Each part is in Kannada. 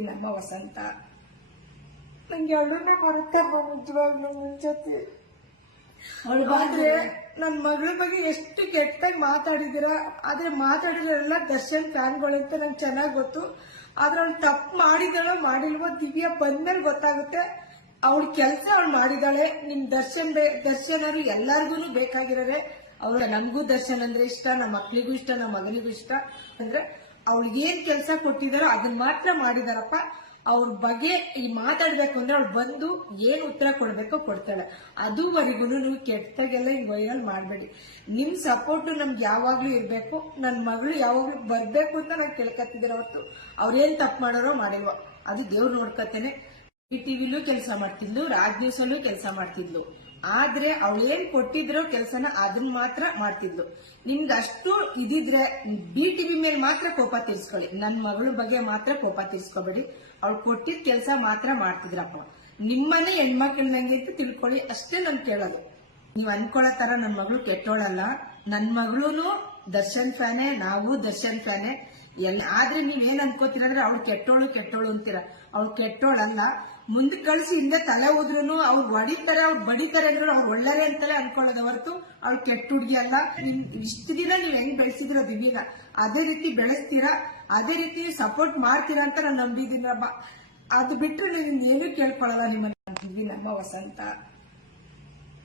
ನಮ್ಮ ವಸಂತ ನಂಗೆ ಅವಳನ್ನ ಬರುತ್ತೆ ನಿಜವಾಗ್ಲೂ ನಿನ್ ಜೊತೆ. ಆದ್ರೆ ನನ್ ಮಗಳ ಬಗ್ಗೆ ಎಷ್ಟು ಕೆಟ್ಟಾಗಿ ಮಾತಾಡಿದಿರ. ಆದ್ರೆ ಮಾತಾಡಿರೋರೆಲ್ಲ ದರ್ಶನ್ ಫ್ಯಾನ್ಗಳು ಅಂತ ನಂಗೆ ಚೆನ್ನಾಗಿ ಗೊತ್ತು. ಆದ್ರೆ ಅವ್ಳು ತಪ್ಪು ಮಾಡಿದಾಳೋ ಮಾಡಿಲ್ವೋ ದಿವ್ಯಾ ಬಂದ್ಮೇಲೆ ಗೊತ್ತಾಗುತ್ತೆ. ಅವಳ ಕೆಲಸ ಅವಳು ಮಾಡಿದಾಳೆ. ನಿಮ್ ದರ್ಶನ್ ದರ್ಶನರು ಎಲ್ಲಾರ್ಗು ಬೇಕಾಗಿರೋರೆ. ಅವ್ರ ನಮಗೂ ದರ್ಶನ್ ಅಂದ್ರೆ ಇಷ್ಟ ನಮ್ಮ ಮಕ್ಳಿಗೂ ಇಷ್ಟ ನಮ್ಮ ಮಗನಿಗೂ ಇಷ್ಟ. ಅಂದ್ರೆ ಅವಳಿಗೆ ಏನ್ ಕೆಲಸ ಕೊಟ್ಟಿದಾರೋ ಅದನ್ನ ಮಾತ್ರ ಮಾಡಿದಾರಪ್ಪ. ಅವ್ರ ಬಗ್ಗೆ ಈ ಮಾತಾಡ್ಬೇಕು ಅಂದ್ರೆ ಅವ್ಳು ಬಂದು ಏನ್ ಉತ್ತರ ಕೊಡ್ಬೇಕೋ ಕೊಡ್ತಾಳೆ. ಅದುವರೆಗೂ ನೀವು ಕೆಟ್ಟದಾಗೆಲ್ಲ ಹಿಂಗ್ ವೈರಲ್ ಮಾಡಬೇಡಿ. ನಿಮ್ ಸಪೋರ್ಟ್ ನಮ್ಗೆ ಯಾವಾಗ್ಲೂ ಇರ್ಬೇಕು. ನನ್ ಮಗಳು ಯಾವಾಗ್ಲೂ ಬರ್ಬೇಕು ಅಂತ ನಾನು ಕೇಳ್ಕತ್ತಿದ್ದೀರ ಹೊತ್ತು ಅವ್ರೇನ್ ತಪ್ಪು ಮಾಡೋರೋ ಮಾಡಿಲ್ವ. ಅದು ದೇವ್ರು ನೋಡ್ಕತ್ತೇನೆ. ಈ ಟಿವಿಲೂ ಕೆಲಸ ಮಾಡ್ತಿದ್ಲು ರಾಜ್ ನ್ಯೂಸ್ ಅಲ್ಲೂ ಕೆಲಸ ಮಾಡ್ತಿದ್ಲು. ಆದ್ರೆ ಅವಳೇನ್ ಕೊಟ್ಟಿದ್ರು ಕೆಲಸನ ಅದನ್ನ ಮಾತ್ರ ಮಾಡ್ತಿದ್ಲು. ನಿಮ್ಗೆ ಅಷ್ಟು ಇದಿದ್ರೆ ಬಿ ಟಿವಿ ಮೇಲೆ ಮಾತ್ರ ಕೋಪ ತೀರ್ಸ್ಕೊಳ್ಳಿ. ನನ್ನ ಮಗಳ ಬಗ್ಗೆ ಮಾತ್ರ ಕೋಪ ತೀರ್ಸ್ಕೊಬೇಡಿ. ಅವ್ಳು ಕೊಟ್ಟಿದ್ ಕೆಲಸ ಮಾತ್ರ ಮಾಡ್ತಿದ್ರಪ್ಪ. ನಿಮ್ಮನೆ ಹೆಣ್ಮಕ್ಳ ನಂಗೆ ಅಂತ ತಿಳ್ಕೊಳ್ಳಿ. ಅಷ್ಟೇ ನಾನು ಕೇಳೋದು. ನೀವ್ ಅನ್ಕೊಳ್ಳೋ ತರ ನನ್ ಮಗಳು ಕೆಟ್ಟೋಳಲ್ಲ. ನನ್ ಮಗಳೂನು ದರ್ಶನ್ ಫ್ಯಾನೆ, ನಾವು ದರ್ಶನ್ ಫ್ಯಾನೆ. ಎಲ್ಲ ಆದ್ರೆ ನೀವ್ ಏನ್ ಅನ್ಕೋತೀರ ಅಂದ್ರೆ ಅವ್ಳು ಕೆಟ್ಟೋಳು ಕೆಟ್ಟೋಳು ಅಂತೀರ. ಅವ್ಳು ಕೆಟ್ಟೋಳಲ್ಲ. ಮುಂದೆ ಕಳಿಸಿ ಹಿಂದೆ ತಲೆ ಹೋದ್ರು ಅವ್ರು ಹೊಡಿತಾರೆ, ಅವ್ರು ಬಡಿತಾರೆ ಅಂದ್ರೆ ಅವ್ರು ಒಳ್ಳೆಯೇ ಅಂತಲೇ ಅನ್ಕೊಳ್ಳೋದ ಹೊರತು ಅವ್ಳು ಕೆಟ್ಟ ಹುಡುಗಿ ಅಲ್ಲ. ಇಷ್ಟು ದಿನ ನೀವ್ ಹೆಂಗ್ ಬೆಳೆಸಿದಿರೋ ದಿವ್ಯನ ಅದೇ ರೀತಿ ಬೆಳೆಸ್ತೀರಾ, ಅದೇ ರೀತಿ ಸಪೋರ್ಟ್ ಮಾಡ್ತೀರಾ ಅಂತ ನಾನು ನಂಬಿದ್ದೀನಪ್ಪ ಅದು ಬಿಟ್ಟು ನೀನು ಏನು ಕೇಳ್ಕೊಳ್ಳಲ್ಲ ನಿಮ್ಮನ್ನ ದಿವಿನ ನಮ್ಮ ವಸಂತ.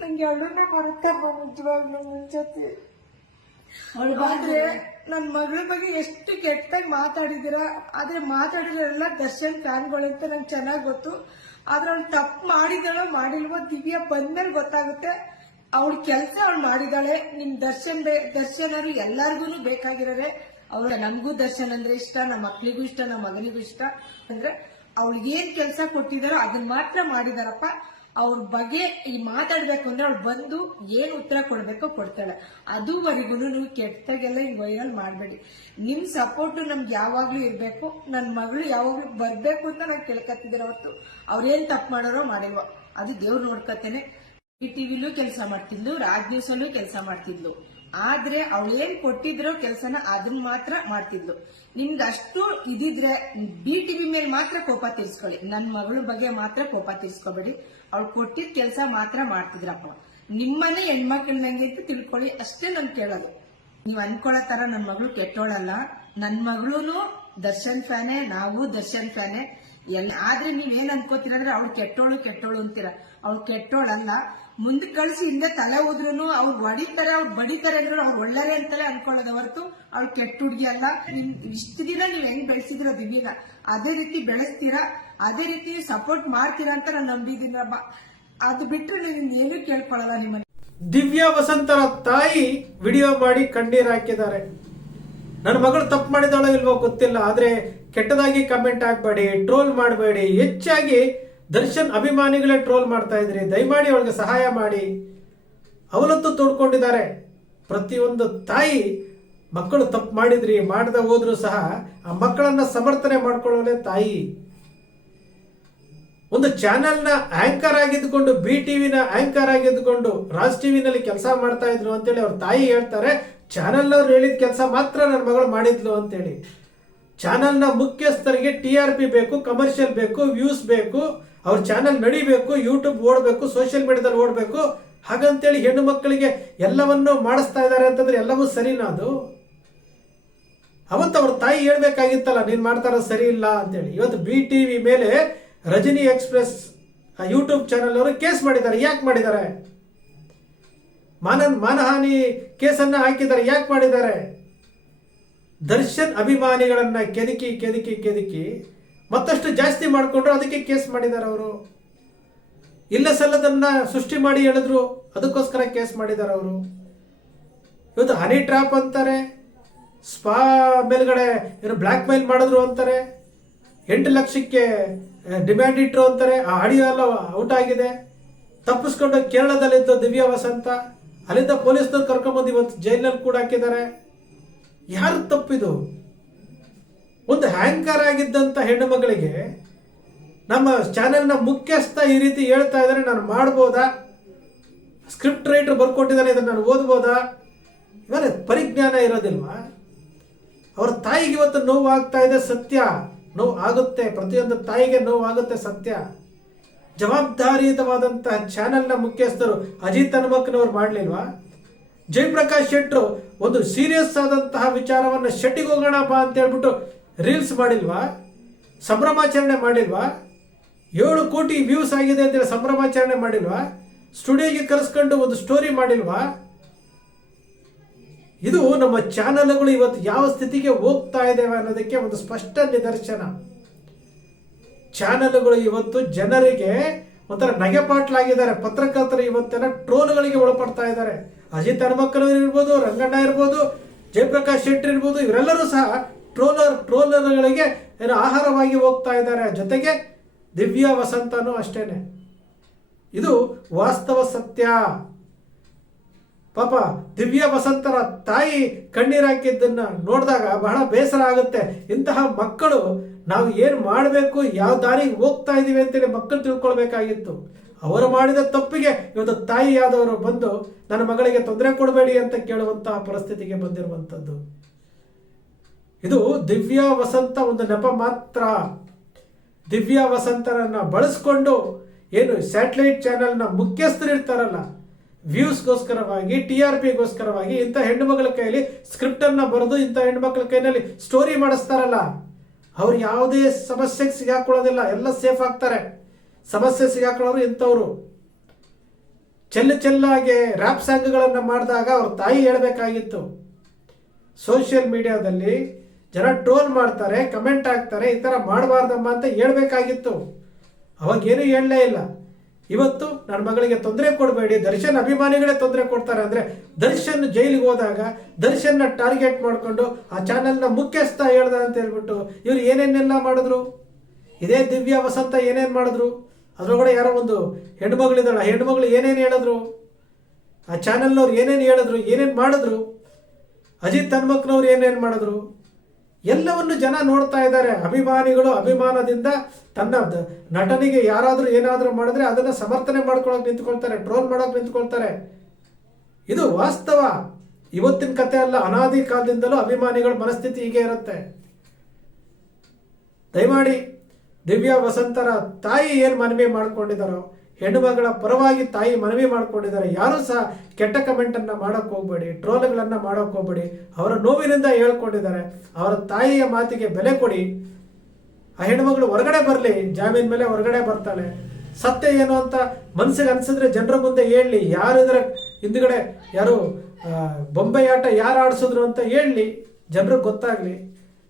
ನಂಗೆ ಅವಳನ್ನ ಬರುತ್ತೆ ನಿಜವಾಗ್ಲೂ ಜೊತೆ. ಆದ್ರೆ ನನ್ ಮಗಳ ಬಗ್ಗೆ ಎಷ್ಟು ಕೆಟ್ಟಾಗಿ ಮಾತಾಡಿದಿರ? ಆದ್ರೆ ಮಾತಾಡಿರೋರೆಲ್ಲ ದರ್ಶನ್ ಫ್ಯಾನ್ಗಳು ಅಂತ ನಂಗೆ ಚೆನ್ನಾಗಿ ಗೊತ್ತು. ಆದ್ರೆ ಅವ್ಳು ತಪ್ಪು ಮಾಡಿದಾಳೋ ಮಾಡಿಲ್ವೋ ದಿವ್ಯ ಬಂದ್ಮೇಲೆ ಗೊತ್ತಾಗುತ್ತೆ. ಅವಳ ಕೆಲಸ ಅವಳು ಮಾಡಿದಾಳೆ. ನಿಮ್ ದರ್ಶನ್ ದರ್ಶನರು ಎಲ್ಲಾರ್ಗು ಬೇಕಾಗಿರೋರೆ. ಅವ್ರ ನಮಗೂ ದರ್ಶನ್ ಅಂದ್ರೆ ಇಷ್ಟ ನಮ್ಮ ಮಕ್ಳಿಗೂ ಇಷ್ಟ ನಮ್ಮ ಮಗನಿಗೂ ಇಷ್ಟ. ಅಂದ್ರೆ ಅವಳಿಗೆ ಏನ್ ಕೆಲಸ ಕೊಟ್ಟಿದಾರೋ ಅದನ್ನ ಮಾತ್ರ ಮಾಡಿದಾರಪ್ಪ. ಅವ್ರ ಬಗ್ಗೆ ಈ ಮಾತಾಡ್ಬೇಕು ಅಂದ್ರೆ ಅವ್ಳು ಬಂದು ಏನ್ ಉತ್ತರ ಕೊಡ್ಬೇಕೋ ಕೊಡ್ತಾಳೆ. ಅದುವರೆಗೂ ನೀವು ಕೆಟ್ಟದಾಗೆಲ್ಲ ಹಿಂಗ್ ವೈರಲ್ ಮಾಡಬೇಡಿ. ನಿಮ್ ಸಪೋರ್ಟ್ ನಮ್ಗೆ ಯಾವಾಗ್ಲೂ ಇರ್ಬೇಕು. ನನ್ ಮಗಳು ಯಾವಾಗ್ಲೂ ಬರ್ಬೇಕು ಅಂತ ನಾನು ಕೇಳ್ಕತ್ತಿದ್ದೀರ ಹೊತ್ತು ಅವ್ರೇನ್ ತಪ್ಪು ಮಾಡೋರೋ ಮಾಡಿಲ್ವೋ. ಅದು ದೇವ್ರು ನೋಡ್ಕತ್ತೇನೆ. ಈ ಟಿವಿಲೂ ಕೆಲಸ ಮಾಡ್ತಿದ್ಲು ರಾಜ್ ನ್ಯೂಸ್ ಅಲ್ಲೂ ಕೆಲಸ ಮಾಡ್ತಿದ್ಲು. ಆದ್ರೆ ಅವಳೇನ್ ಕೊಟ್ಟಿದ್ರೋ ಕೆಲಸನ ಅದನ್ನ ಮಾತ್ರ ಮಾಡ್ತಿದ್ಲು. ನಿಮ್ಗೆ ಅಷ್ಟು ಇದಿದ್ರೆ ಬಿ ಟಿವಿ ಮೇಲೆ ಮಾತ್ರ ಕೋಪ ತೀರ್ಸ್ಕೊಳ್ಳಿ. ನನ್ ಮಗಳ ಬಗ್ಗೆ ಮಾತ್ರ ಕೋಪ ತೀರ್ಸ್ಕೊಬೇಡಿ. ಅವ್ಳು ಕೊಟ್ಟಿದ್ದ ಕೆಲಸ ಮಾತ್ರ ಮಾಡ್ತಿದ್ರಪ್ಪ. ನಿಮ್ಮನೆ ಹೆಣ್ಮಕ್ಳ ನಂಗೆ ಅಂತ ತಿಳ್ಕೊಳ್ಳಿ, ಅಷ್ಟೇ ನಾನು ಕೇಳೋದು. ನೀವು ಅನ್ಕೊಳ್ಳೋ ತರ ನನ್ನ ಮಗಳು ಕೆಟ್ಟೋಳಲ್ಲ. ನನ್ನ ಮಗಳೂನು ದರ್ಶನ್ ಫ್ಯಾನೆ, ನಾವು ದರ್ಶನ್ ಫ್ಯಾನೆ. ಎಲ್ಲ ಆದ್ರೆ ನೀವ್ ಏನ್ ಅನ್ಕೋತೀರ ಅಂದ್ರೆ ಅವ್ಳು ಕೆಟ್ಟೋಳು ಕೆಟ್ಟೋಳು ಅಂತೀರ. ಅವ್ಳು ಕೆಟ್ಟೋಳಲ್ಲ. ಮುಂದೆ ಕಳಿಸಿ ಹಿಂದೆ ತಲೆ ಹೋದ್ರು ಅವ್ರು ಹೊಡಿತಾರೆ, ಅವ್ರು ಬಡಿತಾರೆ ಅಂದ್ರೆ ಅವ್ರು ಒಳ್ಳೆಯೇ ಅಂತಲೇ ಅನ್ಕೊಳ್ಳೋದ ಹೊರತು ಅವ್ಳು ಕೆಟ್ಟ ಹುಡುಗಿ ಅಲ್ಲ. ನಿಮ್ ಇಷ್ಟು ದಿನ ನೀವ್ ಹೆಂಗ್ ಬೆಳೆಸಿದಿರೋ ದಿವ್ಯನ ಅದೇ ರೀತಿ ಬೆಳೆಸ್ತೀರಾ? ಅದೇ ರೀತಿ ಸಪೋರ್ಟ್ ಮಾಡ್ತೀರಾ ಅಂತ ನಾನು ನಂಬಿದ್ದೀನಪ್ಪ ಅದು ಬಿಟ್ಟು ನೀನು ಏನು ಕೇಳ್ಕೊಳ್ಳಲ್ಲ ನಿಮ್ಮನ್ನ. ದಿವ್ಯಾ ವಸಂತರ ತಾಯಿ ವಿಡಿಯೋ ಮಾಡಿ ಕಣ್ಣೀರ್ ಹಾಕಿದ್ದಾರೆ. ನನ್ನ ಮಗಳು ತಪ್ಪು ಮಾಡಿದಾಳೋ ಇಲ್ವೋ ಗೊತ್ತಿಲ್ಲ, ಆದ್ರೆ ಕೆಟ್ಟದಾಗಿ ಕಮೆಂಟ್ ಹಾಕ್ಬೇಡಿ ಟ್ರೋಲ್ ಮಾಡಬೇಡಿ. ಹೆಚ್ಚಾಗಿ ದರ್ಶನ್ ಅಭಿಮಾನಿಗಳೇ ಟ್ರೋಲ್ ಮಾಡ್ತಾ ಇದ್ರಿ. ದಯಮಾಡಿ ಅವಳಿಗೆ ಸಹಾಯ ಮಾಡಿ. ಅವಲತ್ತು ತೋಡ್ಕೊಂಡಿದ್ದಾರೆ. ಪ್ರತಿಯೊಂದು ತಾಯಿ ಮಕ್ಕಳು ತಪ್ಪು ಮಾಡಿದ್ರಿ, ಮಾಡದೆ ಹೋದ್ರು ಸಹ ಆ ಮಕ್ಕಳನ್ನ ಸಮರ್ಥನೆ ಮಾಡ್ಕೊಳ್ಳೋದೇ ತಾಯಿ. ಒಂದು ಚಾನೆಲ್ನ ಆಂಕರ್ ಆಗಿದ್ದುಕೊಂಡು ಬಿ ಟಿವಿನ ಆಂಕರ್ ಆಗಿದ್ದುಕೊಂಡು ರಾಜ್ ಟಿವಿನಲ್ಲಿ ಕೆಲಸ ಮಾಡ್ತಾ ಇದ್ರು ಅಂತೇಳಿ ಅವ್ರ ತಾಯಿ ಹೇಳ್ತಾರೆ ಚಾನೆಲ್ ಅವ್ರು ಹೇಳಿದ ಕೆಲಸ ಮಾತ್ರ ನನ್ನ ಮಗಳು ಮಾಡಿದ್ಲು ಅಂತೇಳಿ. ಚಾನೆಲ್ನ ಮುಖ್ಯಸ್ಥರಿಗೆ ಟಿ ಆರ್ ಪಿ ಬೇಕು ಕಮರ್ಷಿಯಲ್ ಬೇಕು ವ್ಯೂಸ್ ಬೇಕು, ಅವ್ರ ಚಾನೆಲ್ ನಡಿಬೇಕು ಯೂಟ್ಯೂಬ್ ಓಡಬೇಕು ಸೋಷಿಯಲ್ ಮೀಡಿಯಾದಲ್ಲಿ ಓಡಬೇಕು. ಹಾಗಂತೇಳಿ ಹೆಣ್ಣು ಮಕ್ಕಳಿಗೆ ಎಲ್ಲವನ್ನೂ ಮಾಡಿಸ್ತಾ ಇದ್ದಾರೆ ಅಂತಂದ್ರೆ ಎಲ್ಲವೂ ಸರಿನಾ ಅದು? ಅವತ್ತು ಅವ್ರ ತಾಯಿ ಹೇಳ್ಬೇಕಾಗಿತ್ತಲ್ಲ, ನೀನ್ ಮಾಡ್ತಾರ ಸರಿ ಇಲ್ಲ ಅಂತೇಳಿ. ಇವತ್ತು ಬಿ ಟಿವಿ ಮೇಲೆ ರಜನಿ ಎಕ್ಸ್ಪ್ರೆಸ್ ಯೂಟ್ಯೂಬ್ ಚಾನೆಲ್ ಅವರು ಕೇಸ್ ಮಾಡಿದ್ದಾರೆ. ಯಾಕೆ ಮಾಡಿದ್ದಾರೆ? ಮಾನ ಮಾನಹಾನಿ ಕೇಸನ್ನ ಹಾಕಿದ್ದಾರೆ. ಯಾಕೆ ಮಾಡಿದ್ದಾರೆ? ದರ್ಶನ್ ಅಭಿಮಾನಿಗಳನ್ನ ಕೆದಕಿ ಕೆದಕಿ ಕೆದಕಿ ಮತ್ತಷ್ಟು ಜಾಸ್ತಿ ಮಾಡಿಕೊಂಡ್ರು ಅದಕ್ಕೆ ಕೇಸ್ ಮಾಡಿದ್ದಾರೆ ಅವರು. ಇಲ್ಲ ಸಲ್ಲದನ್ನ ಸೃಷ್ಟಿ ಮಾಡಿ ಹೇಳಿದ್ರು ಅದಕ್ಕೋಸ್ಕರ ಕೇಸ್ ಮಾಡಿದ್ದಾರೆ ಅವರು. ಇವತ್ತು ಹನಿ ಟ್ರಾಪ್ ಅಂತಾರೆ, ಸ್ಪಾ ಮೇಲ್ಗಡೆ ಏನು ಬ್ಲ್ಯಾಕ್ ಮೇಲ್ ಮಾಡಿದ್ರು ಅಂತಾರೆ, ಎಂಟು ಲಕ್ಷಕ್ಕೆ ಡಿಮ್ಯಾಂಡ್ ಇಟ್ರು ಅಂತಾರೆ, ಆ ಆಡಿಯೋ ಎಲ್ಲ ಔಟ್ ಆಗಿದೆ. ತಪ್ಪಿಸ್ಕೊಂಡು ಕೇರಳದಲ್ಲಿದ್ದ ದಿವ್ಯ ವಸಂತ, ಅಲ್ಲಿಂದ ಪೊಲೀಸ್ನವ್ರು ಕರ್ಕೊಂಬಂದು ಇವತ್ತು ಜೈಲಿನಲ್ಲಿ ಕೂಡ ಹಾಕಿದ್ದಾರೆ. ಯಾರು ತಪ್ಪಿದು? ಒಂದು ಹ್ಯಾಂಕರ್ ಆಗಿದ್ದಂತ ಹೆಣ್ಣು ಮಗಳಿಗೆ ನಮ್ಮ ಚಾನೆಲ್ನ ಮುಖ್ಯಸ್ಥ ಈ ರೀತಿ ಹೇಳ್ತಾ ಇದ್ದಾರೆ, ನಾನು ಮಾಡ್ಬೋದಾ? ಸ್ಕ್ರಿಪ್ಟ್ ರೈಟರ್ ಬರ್ಕೊಟ್ಟಿದ್ದಾರೆ, ಇದನ್ನು ನಾನು ಓದ್ಬೋದಾ? ಇವಾಗ ಪರಿಜ್ಞಾನ ಇರೋದಿಲ್ವಾ? ಅವ್ರ ತಾಯಿಗೆ ಇವತ್ತು ನೋವು ಆಗ್ತಾ ಇದೆ ಸತ್ಯ. ನೋವು ಆಗುತ್ತೆ ಪ್ರತಿಯೊಂದು ತಾಯಿಗೆ ನೋವು ಆಗುತ್ತೆ ಸತ್ಯ. ಜವಾಬ್ದಾರಿಯುತವಾದಂತಹ ಚಾನೆಲ್ನ ಮುಖ್ಯಸ್ಥರು ಅಜಿತ್ ಹನುಮಕ್ಕನವ್ರು ಮಾಡಲಿಲ್ವಾ? ಜಯಪ್ರಕಾಶ್ ಶೆಟ್ರು ಒಂದು ಸೀರಿಯಸ್ ಆದಂತಹ ವಿಚಾರವನ್ನ ಶೆಟ್ಟಿಗೆ ಹೋಗೋಣಪ್ಪ ಅಂತ ಹೇಳ್ಬಿಟ್ಟು ರೀಲ್ಸ್ ಮಾಡಿಲ್ವಾ? ಸಂಭ್ರಮಾಚರಣೆ ಮಾಡಿಲ್ವಾ? ಏಳು ಕೋಟಿ ವ್ಯೂಸ್ ಆಗಿದೆ ಅಂತೇಳಿ ಸಂಭ್ರಮಾಚರಣೆ ಮಾಡಿಲ್ವಾ? ಸ್ಟುಡಿಯೋಗೆ ಕರೆಸ್ಕೊಂಡು ಒಂದು ಸ್ಟೋರಿ ಮಾಡಿಲ್ವಾ? ಇದು ನಮ್ಮ ಚಾನೆಲ್ಗಳು ಇವತ್ತು ಯಾವ ಸ್ಥಿತಿಗೆ ಹೋಗ್ತಾ ಇದ್ದೇವೆ ಅನ್ನೋದಕ್ಕೆ ಒಂದು ಸ್ಪಷ್ಟ ನಿದರ್ಶನ. ಚಾನೆಲ್ಗಳು ಇವತ್ತು ಜನರಿಗೆ ಒಂಥರ ನಗೆಪಾಟ್ಲಾಗಿದ್ದಾರೆ. ಪತ್ರಕರ್ತರು ಇವತ್ತೆಲ್ಲ ಟ್ರೋಲ್ಗಳಿಗೆ ಒಳಪಡ್ತಾ ಇದ್ದಾರೆ. ಅಜಿತ್ ಹನುಮಕ್ಕನವರು ಇರ್ಬೋದು, ರಂಗಣ್ಣ ಇರ್ಬೋದು, ಜಯಪ್ರಕಾಶ್ ಶೆಟ್ಟಿ ಇರ್ಬೋದು, ಇವರೆಲ್ಲರೂ ಸಹ ಟ್ರೋಲರ್, ಟ್ರೋಲರ್ಗಳಿಗೆ ಏನು ಆಹಾರವಾಗಿ ಹೋಗ್ತಾ ಇದ್ದಾರೆ. ಜೊತೆಗೆ ದಿವ್ಯ ವಸಂತನೂ ಅಷ್ಟೇನೆ. ಇದು ವಾಸ್ತವ ಸತ್ಯ. ಪಾಪ ದಿವ್ಯ ವಸಂತರ ತಾಯಿ ಕಣ್ಣೀರಾಕಿದ್ದನ್ನ ನೋಡಿದಾಗ ಬಹಳ ಬೇಸರ ಆಗುತ್ತೆ. ಇಂತಹ ಮಕ್ಕಳು ನಾವು ಏನು ಮಾಡಬೇಕು, ಯಾವ ದಾರಿಗೆ ಹೋಗ್ತಾ ಇದೀವಿ ಅಂತೇಳಿ ಮಕ್ಕಳು ತಿಳ್ಕೊಳ್ಬೇಕಾಗಿತ್ತು. ಅವರು ಮಾಡಿದ ತಪ್ಪಿಗೆ ಇವತ್ತು ತಾಯಿಯಾದವರು ಬಂದು ನನ್ನ ಮಗಳಿಗೆ ತೊಂದರೆ ಕೊಡಬೇಡಿ ಅಂತ ಕೇಳುವಂತಹ ಪರಿಸ್ಥಿತಿಗೆ ಬಂದಿರುವಂಥದ್ದು. ಇದು ದಿವ್ಯ ವಸಂತ ಒಂದು ನೆಪ ಮಾತ್ರ. ದಿವ್ಯ ವಸಂತರನ್ನ ಬಳಸ್ಕೊಂಡು ಏನು ಸ್ಯಾಟಲೈಟ್ ಚಾನೆಲ್ನ ಮುಖ್ಯಸ್ಥರು ಇರ್ತಾರಲ್ಲ ವ್ಯೂಸ್ಗೋಸ್ಕರವಾಗಿ ಟಿ ಆರ್ ಪಿಗೋಸ್ಕರವಾಗಿ ಇಂಥ ಹೆಣ್ಣು ಮಕ್ಕಳ ಕೈಯಲ್ಲಿ ಸ್ಕ್ರಿಪ್ಟ್ ಅನ್ನ ಬರೆದು ಇಂಥ ಹೆಣ್ಮಕ್ಳ ಕೈನಲ್ಲಿ ಸ್ಟೋರಿ ಮಾಡಿಸ್ತಾರಲ್ಲ, ಅವ್ರು ಯಾವುದೇ ಸಮಸ್ಯೆಗೆ ಸಿಗಾಕೊಳ್ಳೋದಿಲ್ಲ, ಎಲ್ಲ ಸೇಫ್ ಆಗ್ತಾರೆ. ಸಮಸ್ಯೆ ಸಿಗಾಕೊಳ್ಳೋರು ಇಂಥವ್ರು. ಚೆಲ್ಲ ಚೆಲ್ಲಾಗೆ ರ್ಯಾಪ್ ಸಾಂಗ್ಗಳನ್ನು ಮಾಡಿದಾಗ ಅವ್ರ ತಾಯಿ ಹೇಳಬೇಕಾಗಿತ್ತು. ಸೋಷಿಯಲ್ ಮೀಡಿಯಾದಲ್ಲಿ ಜನ ಟ್ರೋಲ್ ಮಾಡ್ತಾರೆ ಕಮೆಂಟ್ ಹಾಕ್ತಾರೆ, ಈ ಥರ ಮಾಡಬಾರ್ದಮ್ಮ ಅಂತ ಹೇಳ್ಬೇಕಾಗಿತ್ತು. ಅವಾಗೇನು ಹೇಳಲೇ ಇಲ್ಲ. ಇವತ್ತು ನನ್ನ ಮಗಳಿಗೆ ತೊಂದರೆ ಕೊಡಬೇಡಿ, ದರ್ಶನ್ ಅಭಿಮಾನಿಗಳೇ ತೊಂದರೆ ಕೊಡ್ತಾರೆ ಅಂದ್ರೆ ದರ್ಶನ್ ಜೈಲಿಗೆ ಹೋದಾಗ ದರ್ಶನ್ನ ಟಾರ್ಗೆಟ್ ಮಾಡಿಕೊಂಡು ಆ ಚಾನೆಲ್ನ ಮುಖ್ಯಸ್ಥ ಹೇಳ್ದ ಅಂತ ಹೇಳ್ಬಿಟ್ಟು ಇವ್ರು ಏನೇನೆಲ್ಲ ಮಾಡಿದ್ರು? ಇದೇ ದಿವ್ಯ ವಸಂತ ಏನೇನು ಮಾಡಿದ್ರು? ಅದರೊಳಗಡೆ ಯಾರೋ ಒಂದು ಹೆಣ್ಮಗಳಿದ್ದಾಳೆ ಹೆಣ್ಮಗಳು ಏನೇನು ಹೇಳಿದ್ರು? ಆ ಚಾನೆಲ್ನವ್ರು ಏನೇನು ಹೇಳಿದ್ರು, ಏನೇನು ಮಾಡಿದ್ರು? ಅಜಿತ್ ಹನ್ಮಕ್ನವ್ರು ಏನೇನು ಮಾಡಿದ್ರು? ಎಲ್ಲವನ್ನು ಜನ ನೋಡ್ತಾ ಇದ್ದಾರೆ. ಅಭಿಮಾನಿಗಳು ಅಭಿಮಾನದಿಂದ ತನ್ನ ನಟನಿಗೆ ಯಾರಾದರೂ ಏನಾದರೂ ಮಾಡಿದ್ರೆ ಅದನ್ನ ಸಮರ್ಥನೆ ಮಾಡ್ಕೊಳಕ್ ನಿಂತ್ಕೊಳ್ತಾರೆ, ಟ್ರೋಲ್ ಮಾಡೋಕೆ ನಿಂತ್ಕೊಳ್ತಾರೆ. ಇದು ವಾಸ್ತವ. ಇವತ್ತಿನ ಕತೆ ಅಲ್ಲ, ಅನಾದಿ ಕಾಲದಿಂದಲೂ ಅಭಿಮಾನಿಗಳ ಮನಸ್ಥಿತಿ ಹೀಗೆ ಇರುತ್ತೆ. ದಯಮಾಡಿ ದಿವ್ಯಾ ವಸಂತರ ತಾಯಿ ಏನು ಮನವಿ ಮಾಡ್ಕೊಂಡಿದ್ದಾರೋ ಹೆಣ್ಣುಮಗಳ ಪರವಾಗಿ ತಾಯಿ ಮನವಿ ಮಾಡ್ಕೊಂಡಿದ್ದಾರೆ. ಯಾರೂ ಸಹ ಕೆಟ್ಟ ಕಮೆಂಟ್ ಅನ್ನ ಮಾಡಕ್ ಹೋಗ್ಬೇಡಿ, ಟ್ರೋಲ್ಗಳನ್ನ ಮಾಡಕ್ ಹೋಗ್ಬೇಡಿ. ಅವರ ನೋವಿನಿಂದ ಹೇಳ್ಕೊಂಡಿದ್ದಾರೆ. ಅವರ ತಾಯಿಯ ಮಾತಿಗೆ ಬೆಲೆ ಕೊಡಿ. ಆ ಹೆಣ್ಮಗಳು ಹೊರಗಡೆ ಬರಲಿ, ಜಾಮೀನ್ ಮೇಲೆ ಹೊರಗಡೆ ಬರ್ತಾಳೆ. ಸತ್ಯ ಏನು ಅಂತ ಮನಸ್ಸಿಗೆ ಅನ್ಸಿದ್ರೆ ಜನರ ಮುಂದೆ ಹೇಳಲಿ ಯಾರು ಇದರ ಹಿಂದ್ಗಡೆ ಯಾರು ಬೊಂಬೆ ಆಟ ಯಾರು ಆಡಿಸಿದ್ರು ಅಂತ ಹೇಳಲಿ ಜನರಿಗೆ ಗೊತ್ತಾಗ್ಲಿ.